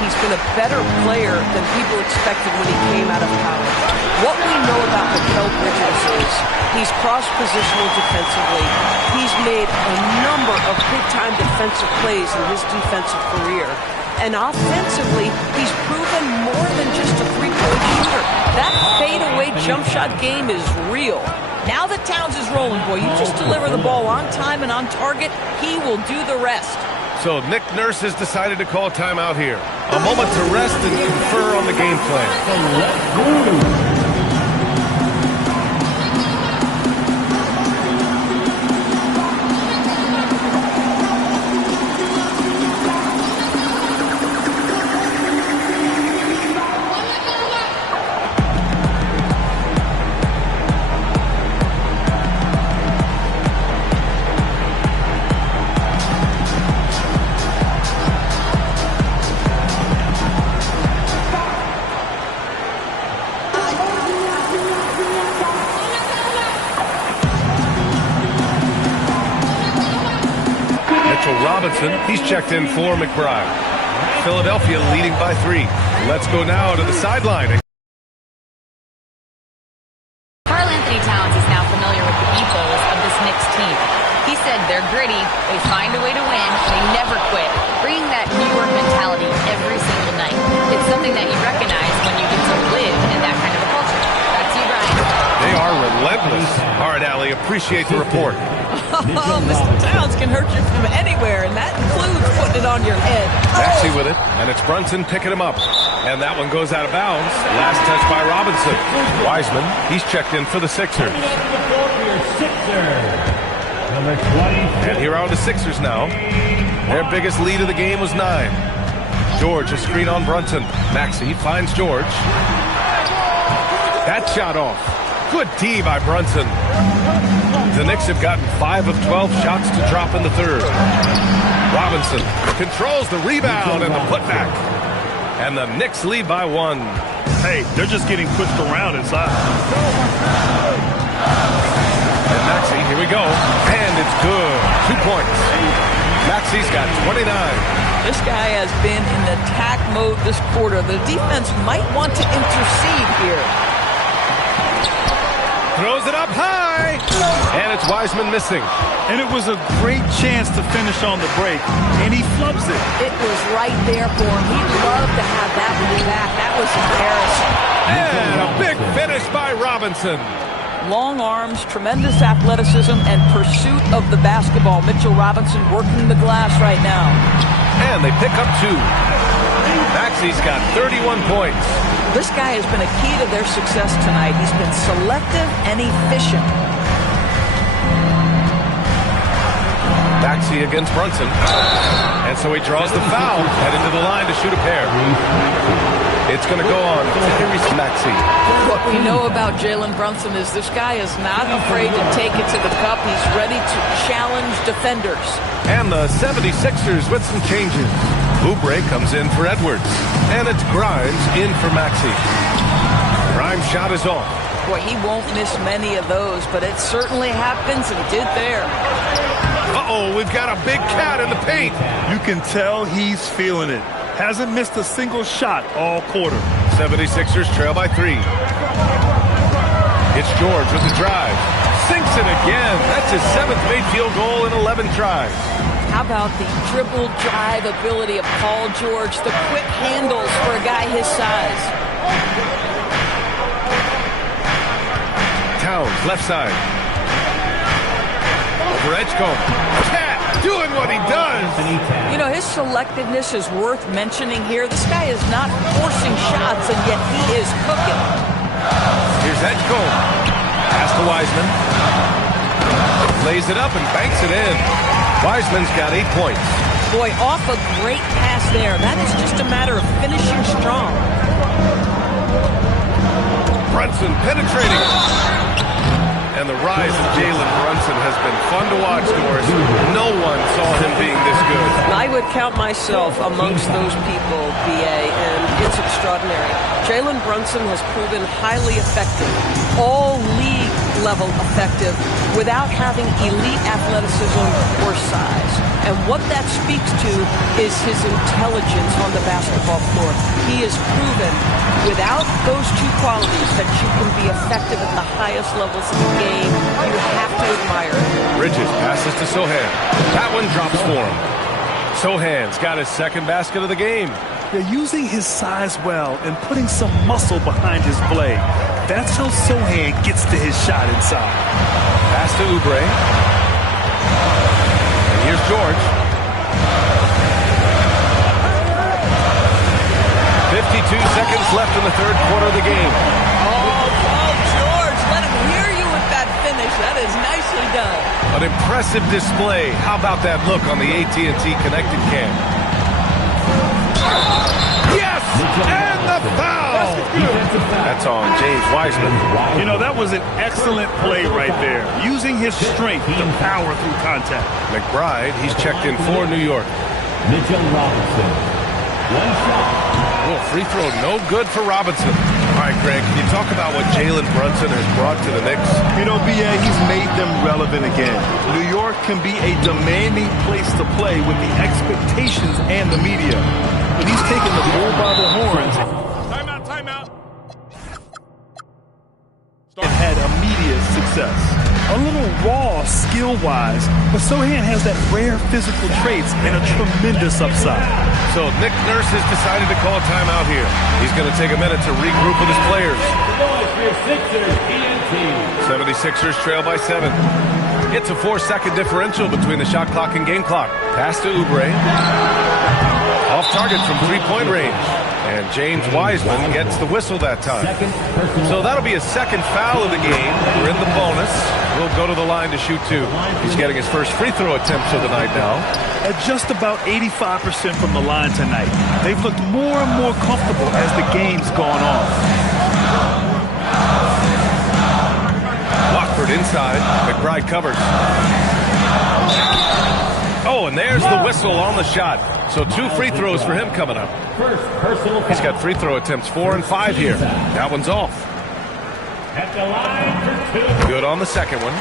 he's been a better player than people expected when he came out of college. What we know about Mikal Bridges is he's cross-positional defensively. He's made a number of big-time defensive plays in his defensive career. And offensively, he's proven more than just a three-point shooter. That fadeaway jump shot game is real. Now that Towns is rolling, boy, you just deliver the ball on time and on target, he will do the rest. So Nick Nurse has decided to call timeout here. A moment to rest and confer on the game plan. Robinson, he's checked in for McBride. Philadelphia leading by 3. Let's go now to the sideline. Karl-Anthony Towns is now familiar with the ethos of this Knicks team. He said they're gritty, they find a way to win, they never quit, bringing that New York mentality every single night. It's something that you recognize when you get to live in that kind of a culture. Back to you, Brian. They are relentless. All right, Allie, appreciate the report. Oh, Mr. Towns can hurt you from anywhere, and that includes putting it on your head. Maxey with it, and it's Brunson picking him up. And that one goes out of bounds. Last touch by Robinson. Wiseman, he's checked in for the Sixers. And here are the Sixers now. Their biggest lead of the game was 9. George, a screen on Brunson. Maxey finds George. That shot off. Good D by Brunson. The Knicks have gotten 5 of 12 shots to drop in the third. Robinson controls the rebound and the putback. And the Knicks lead by 1. Hey, they're just getting pushed around inside. And Maxey, here we go. And it's good. 2 points. Maxey's got 29. This guy has been in attack mode this quarter. The defense might want to intercede here. Throws it up high. And it's Wiseman missing. And it was a great chance to finish on the break. And he flubs it. It was right there for him. He'd love to have that one back. That was embarrassing. And a big finish by Robinson. Long arms, tremendous athleticism, and pursuit of the basketball. Mitchell Robinson working the glass right now. And they pick up 2. Maxey's got 31 points. This guy has been a key to their success tonight. He's been selective and efficient. Maxey against Brunson. And so he draws the foul. Headed to the line to shoot a pair. It's going to go on to Tyrese Maxey. What we know about Jalen Brunson is this guy is not afraid to take it to the cup. He's ready to challenge defenders. And the 76ers with some changes. Oubre comes in for Edwards. And it's Grimes in for Maxey. Grimes' shot is off. Boy, he won't miss many of those, but it certainly happens and did there. Uh-oh, we've got a big cat in the paint. You can tell he's feeling it. Hasn't missed a single shot all quarter. 76ers trail by 3. It's George with the drive. Sinks it again. That's his 7th made field goal in 11 tries. How about the dribble drive ability of Paul George, the quick handles for a guy his size. Towns, left side. Over Edgecombe. Cat doing what he does. You know, his selectiveness is worth mentioning here. This guy is not forcing shots, and yet he is cooking. Here's Edgecombe. Pass to Wiseman. Lays it up and banks it in. Wiseman's got 8 points. Boy, off a great pass there. That is just a matter of finishing strong. Brunson penetrating. And the rise of Jalen Brunson has been fun to watch, Doris. No one saw him being this good. I would count myself amongst those people, B.A., and defense extraordinary. Jalen Brunson has proven highly effective, all league level effective, without having elite athleticism or size. And what that speaks to is his intelligence on the basketball floor. He has proven without those two qualities that you can be effective at the highest levels of the game. You have to admire it. Bridges passes to Sochan. That one drops for him. Sochan's got his second basket of the game. They're using his size well and putting some muscle behind his play. That's how Sochan gets to his shot inside. Pass to Oubre. And here's George. 52 seconds left in the third quarter of the game. Oh, George, let him hear you with that finish. That is nicely done. An impressive display. How about that look on the AT&T connected cam? Yes! And the foul! That's on James Wiseman. You know, that was an excellent play right there. Using his strength to power through contact. McBride, he's checked in for New York. Mitchell Robinson. One shot. Well, free throw no good for Robinson. All right, Greg, can you talk about what Jalen Brunson has brought to the Knicks? You know, B.A., he's made them relevant again. New York can be a demanding place to play with the expectations and the media. But he's taken the bull by the horns. Timeout. And had immediate success. A little raw skill-wise, but Sochan has that rare physical traits and a tremendous upside. So Nick Nurse has decided to call a timeout here. He's going to take a minute to regroup with his players. 76ers trail by 7. It's a 4-second differential between the shot clock and game clock. Pass to Oubre. Off target from three-point range. And James Wiseman gets the whistle that time. So that'll be a second foul of the game. We're in the bonus. We'll go to the line to shoot 2. He's getting his first free throw attempt of the night now. At just about 85% from the line tonight. They've looked more and more comfortable as the game's gone on. Watford inside. McBride covers. Oh, and there's the whistle on the shot. So 2 free throws for him coming up. He's got free throw attempts 4 and 5 here. That one's off. At the line for 2. Good on the second one.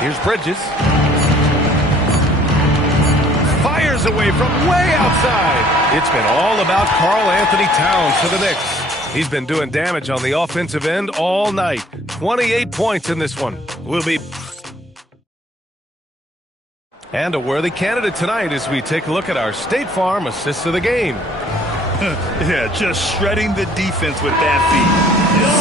Here's Bridges. Fires away from way outside. It's been all about Karl Anthony Towns for the Knicks. He's been doing damage on the offensive end all night. 28 points in this one. And a worthy candidate tonight as we take a look at our State Farm assists of the game. Yeah, just shredding the defense with that feed.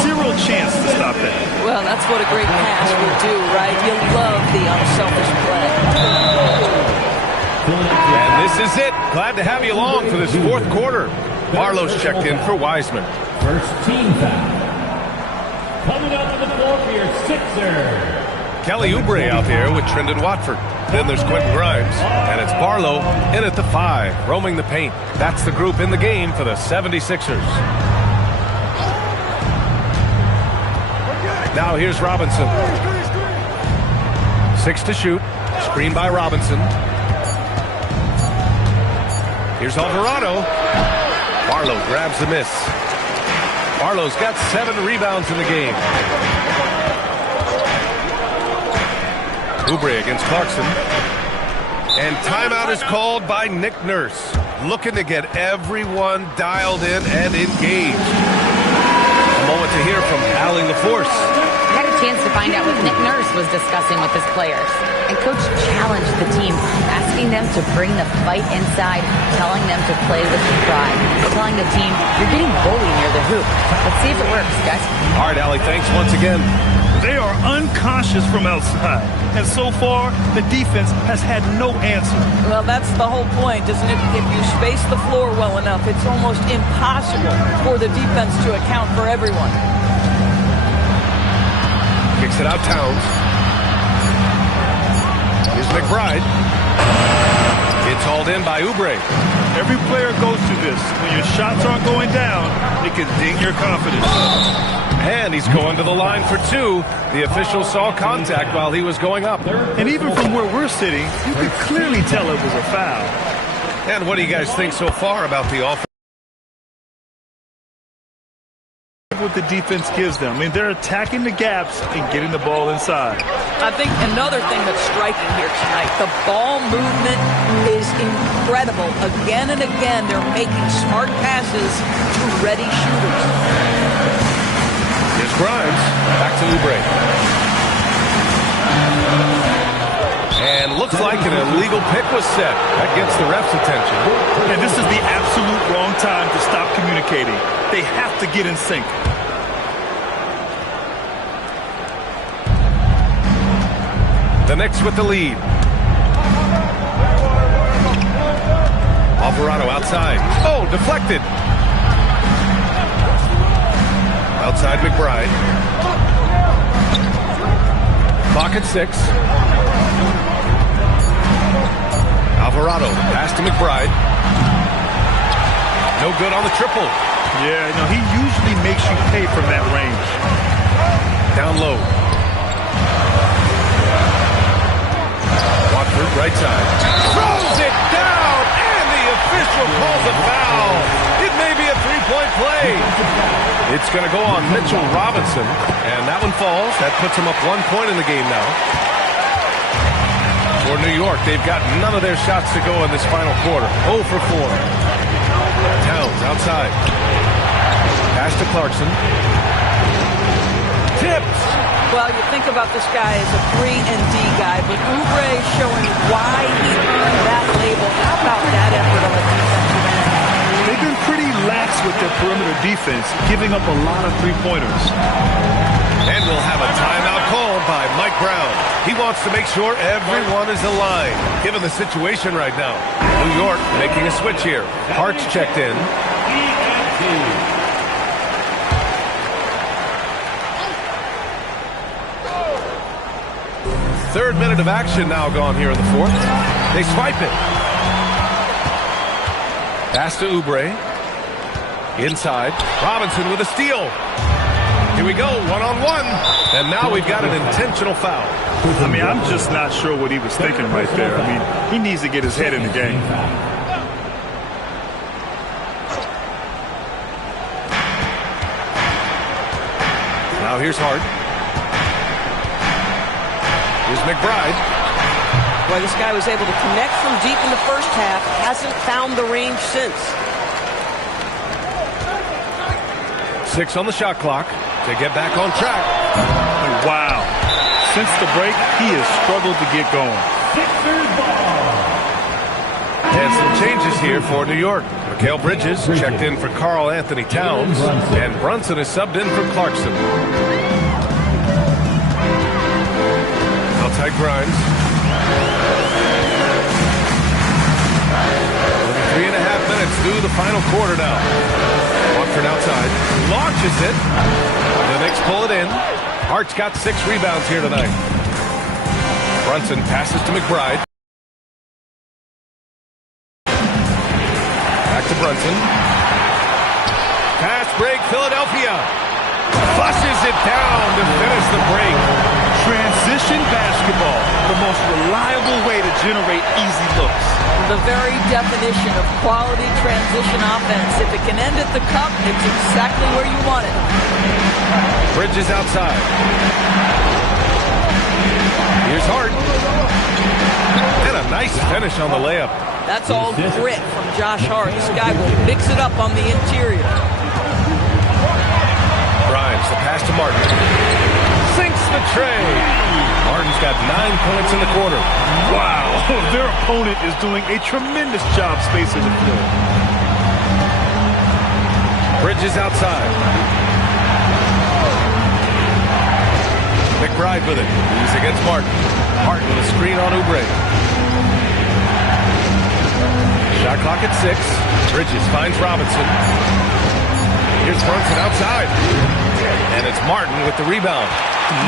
Zero chance to stop that. Well, that's what a great pass will do, right? You love the unselfish play. And this is it. Glad to have you along for this fourth quarter. Barlow's checked in for Wiseman. First team foul. Coming up to the floor for your Sixers. Kelly Oubre out there with Trendon Watford. Then there's Quentin Grimes, and it's Barlow in at the 5, roaming the paint. That's the group in the game for the 76ers. Now here's Robinson. 6 to shoot. Screen by Robinson. Here's Alvarado. Barlow grabs the miss. Barlow's got 7 rebounds in the game. Oubre against Clarkson. And timeout is called by Nick Nurse, looking to get everyone dialed in and engaged. A moment to hear from Allie LaForce. I had a chance to find out what Nick Nurse was discussing with his players. And Coach challenged the team, asking them to bring the fight inside, telling them to play with pride, telling the team, you're getting bullied near the hoop. Let's see if it works, guys. All right, Allie, thanks once again. They are unconscious from outside. And so far, the defense has had no answer. Well, that's the whole point, isn't it? If you space the floor well enough, it's almost impossible for the defense to account for everyone. Kicks it out, Towns. Here's McBride. It's hauled in by Oubre. Every player goes through this. When your shots aren't going down, it can ding your confidence. And he's going to the line for 2. The official saw contact while he was going up. And even from where we're sitting, you can clearly tell it was a foul. And what do you guys think so far about the offense? What the defense gives them. I mean, they're attacking the gaps and getting the ball inside. I think another thing that's striking here tonight, the ball movement is incredible. Again and again, they're making smart passes to ready shooters. Here's Grimes. Back to Oubre. And looks like an illegal pick was set. That gets the ref's attention. And this is the absolute wrong time to stop communicating. They have to get in sync. The Knicks with the lead. Alvarado outside. Oh, deflected. Outside McBride. Clock at 6. Alvarado, pass to McBride. No good on the triple. Yeah, no, he usually makes you pay from that range. Down low. Watford, right side. Throws it down, and the official calls a foul. It may be a three-point play. It's going to go on Mitchell Robinson, and that one falls. That puts him up 1 point in the game now. For New York, they've got none of their shots to go in this final quarter. 0 for 4. Towns outside. Pass to Clarkson. Tips. Well, you think about this guy as a 3-and-D guy, but Oubre showing why he earned that label. How about that effort on the defensive end? They've been pretty lax with their perimeter defense, giving up a lot of three-pointers. And we'll have a timeout called by Mike Brown. He wants to make sure everyone is aligned, given the situation right now. New York making a switch here. Hart's checked in. Third minute of action now gone here in the fourth. They swipe it. Pass to Oubre. Inside. Robinson with a steal. Here we go, one-on-one. And now we've got an intentional foul. I mean, I'm just not sure what he was thinking right there. I mean, he needs to get his head in the game. Now here's Hart. Here's McBride. Well, this guy was able to connect from deep in the first half. Hasn't found the range since. 6 on the shot clock to get back on track. Wow. Since the break, he has struggled to get going. Sixers ball. And some changes here for New York. Mikal Bridges checked in for Karl Anthony Towns, and Brunson is subbed in for Clarkson. Outside Grimes. 3.5 minutes through the final quarter now. Watford outside. Launches it. The Knicks pull it in. Hart's got 6 rebounds here tonight. Brunson passes to McBride. Back to Brunson. Pass break, Philadelphia. Flushes it down to finish the break. Transition basketball, the most reliable way to generate easy looks. The very definition of quality transition offense. If it can end at the cup, it's exactly where you want it. Bridges outside. Here's Hart. And a nice finish on the layup. That's all grit from Josh Hart. This guy will mix it up on the interior. Grimes, the pass to Martin. Sinks the tray. Martin's got 9 points in the quarter. Wow, their opponent is doing a tremendous job spacing the floor. Bridges outside. McBride with it. He's against Martin. Martin with a screen on Oubre. Shot clock at 6. Bridges finds Robinson. Here's Brunson outside. And it's Martin with the rebound.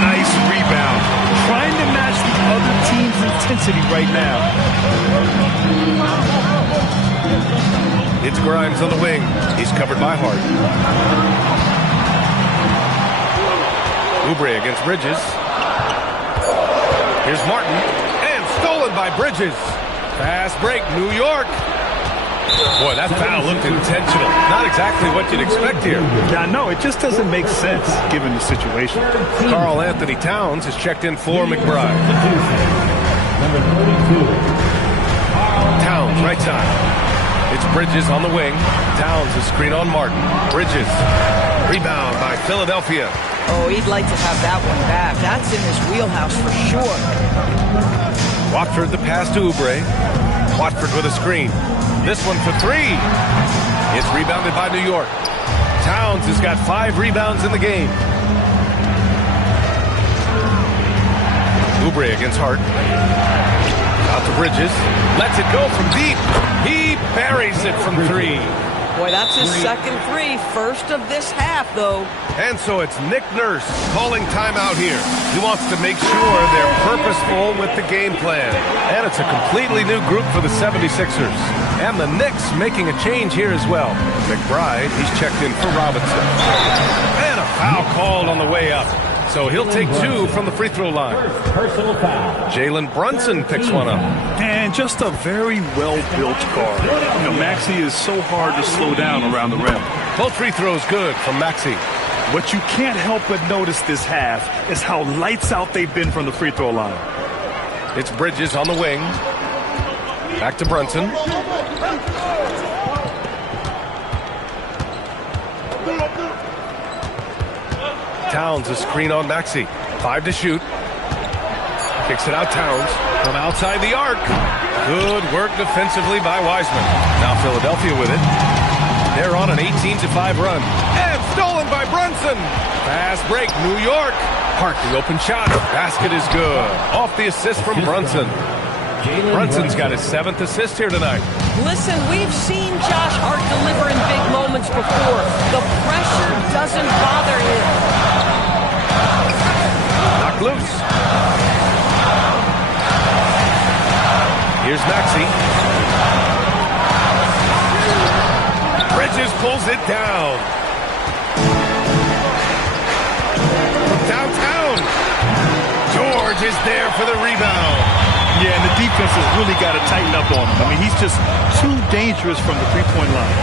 Nice rebound. Trying to match the other team's intensity right now. It's Grimes on the wing. He's covered by Hart. Oubre against Bridges. Here's Martin. And stolen by Bridges. Fast break, New York. Boy, that foul looked intentional. Not exactly what you'd expect here. Yeah, no, it just doesn't make sense given the situation. Karl Anthony Towns is checked in for McBride. Number 32. Towns, right side. It's Bridges on the wing. Towns is screen on Martin. Bridges. Rebound by Philadelphia. Oh, he'd like to have that one back. That's in his wheelhouse for sure. Watford the pass to Oubre. Watford with a screen. This one for three. It's rebounded by New York. Towns has got 5 rebounds in the game. Oubre against Hart. Out to Bridges. Lets it go from deep. He buries it from 3. Boy, that's his second 3. First of this half, though. And so it's Nick Nurse calling timeout here. He wants to make sure they're purposeful with the game plan. And it's a completely new group for the 76ers. And the Knicks making a change here as well. McBride, he's checked in for Robinson. And a foul called on the way up. So he'll take 2 from the free throw line. Personal foul. Jalen Brunson picks one up. And just a very well-built guard. You know, Maxey is so hard to slow down around the rim. Both free throws good from Maxey. What you can't help but notice this half is how lights out they've been from the free throw line. It's Bridges on the wing. Back to Brunson. Towns a screen on Maxey. 5 to shoot. Kicks it out Towns from outside the arc. Good work defensively by Wiseman. Now Philadelphia with it. They're on an 18-5 run. And stolen by Brunson. Fast break, New York. Hart the open shot. Basket is good. Off the assist from Brunson. Brunson's got his 7th assist here tonight. Listen, we've seen Josh Hart deliver in big moments before. The pressure doesn't bother him. Knocked loose. Here's Maxey. Bridges pulls it down. Downtown. George is there for the rebound. Yeah, and the defense has really got to tighten up on him. I mean, he's just too dangerous from the three-point line.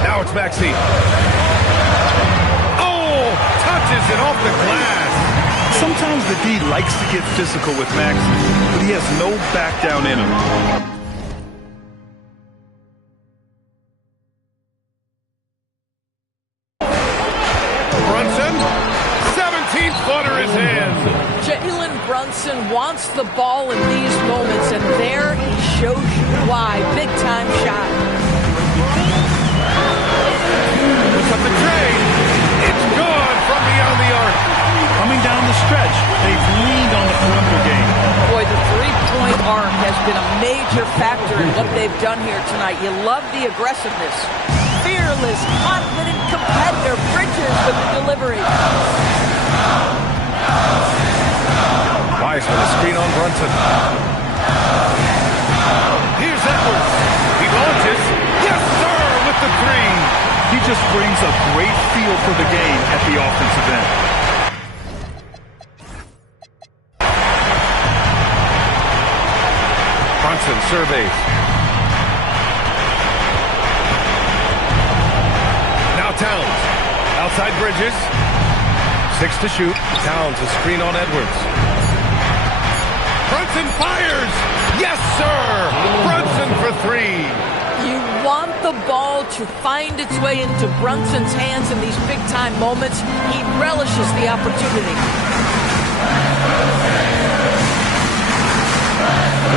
Now it's Maxey. Oh, touches it off the glass. Sometimes the D likes to get physical with Maxey, but he has no back down in him. Brunson, 17-footer is in. Jalen Brunson wants the ball in these moments, and there he shows you why. Big-time shot. Puts up the tray. It's good from beyond the arc. Coming down the stretch, they've leaned on the perimeter game. Boy, the three-point arc has been a major factor in what they've done here tonight. You love the aggressiveness. Fearless, confident competitor. Bridges with the delivery. Wiseman, a screen on Brunson. Here's Edwards. He launches. Yes, sir, with the 3. He just brings a great feel for the game at the offensive end. Brunson surveys. Now Towns. Outside Bridges. 6 to shoot. Towns a screen on Edwards. Brunson fires! Yes, sir! Brunson for 3. You want the ball to find its way into Brunson's hands in these big-time moments. He relishes the opportunity.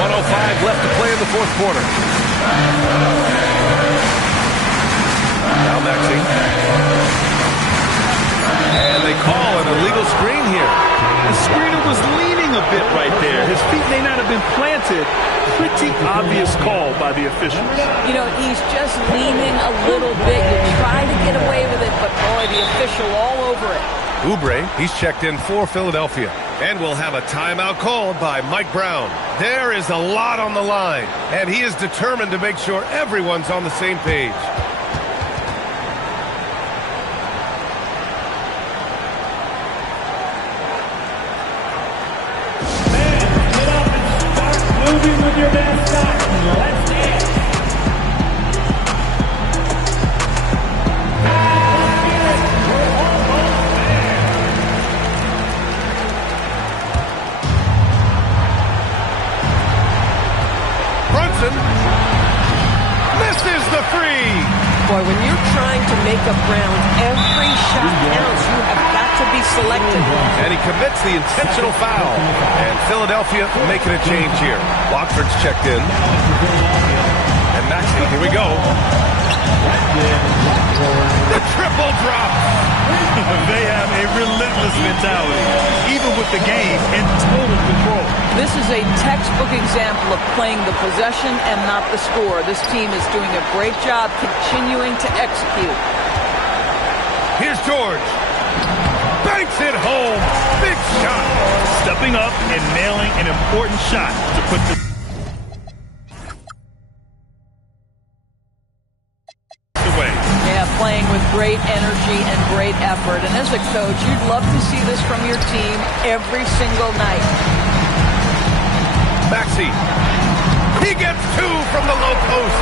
1:05 left to play in the 4th quarter. Now Maxey. And they call an illegal screen here. The screener was leaning a bit right there. His feet may not have been planted. Pretty obvious call by the officials. You know, he's just leaning a little bit. You try to get away with it, but boy, the official all over it. Oubre, he's checked in for Philadelphia. And we'll have a timeout called by Mike Brown. There is a lot on the line, and he is determined to make sure everyone's on the same page. Get up and start moving with your best shot. Let's dance. Boy, when you're trying to make up ground, every shot counts. You have got to be selective. And he commits the intentional foul. And Philadelphia making a change here. Watford's checked in. And Maxey, here we go. The triple drop. They have a relentless mentality, even with the game in total control. This is a textbook example of playing the possession and not the score. This team is doing a great job continuing to execute. Here's George. Banks it home. Big shot. Stepping up and nailing an important shot to put the away. Yeah, playing with great energy and great effort. And as a coach, you'd love to see this from your team every single night. Maxey. He gets two from the low post.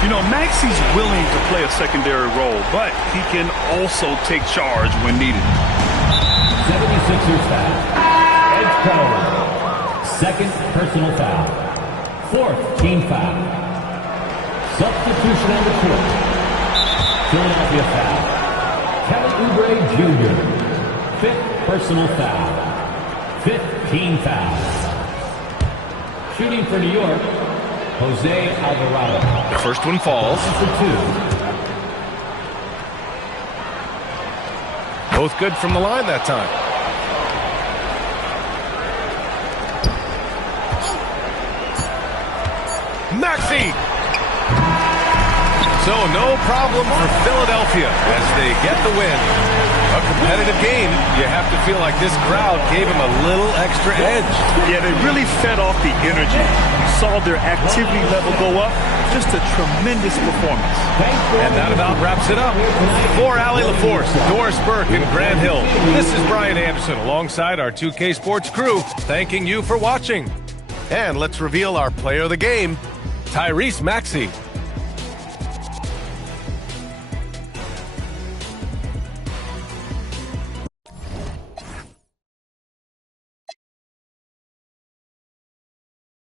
You know, Maxey's willing to play a secondary role, but he can also take charge when needed. 76ers foul. Edge penalty. Second personal foul. Fourth team foul. Substitution on the court. Philadelphia foul. Kelly Oubre Jr. Fifth personal foul. Fifth team foul. Shooting for New York, Jose Alvarado. The first one falls. For two. Both good from the line that time. Maxey. So no problem for Philadelphia as they get the win. A competitive game. You have to feel like this crowd gave them a little extra edge. Yeah, they really fed off the energy. You saw their activity level go up. Just a tremendous performance. And that about wraps it up. For Allie LaForce, Doris Burke, and Grant Hill, this is Brian Anderson alongside our 2K Sports crew, thanking you for watching. And let's reveal our player of the game, Tyrese Maxey.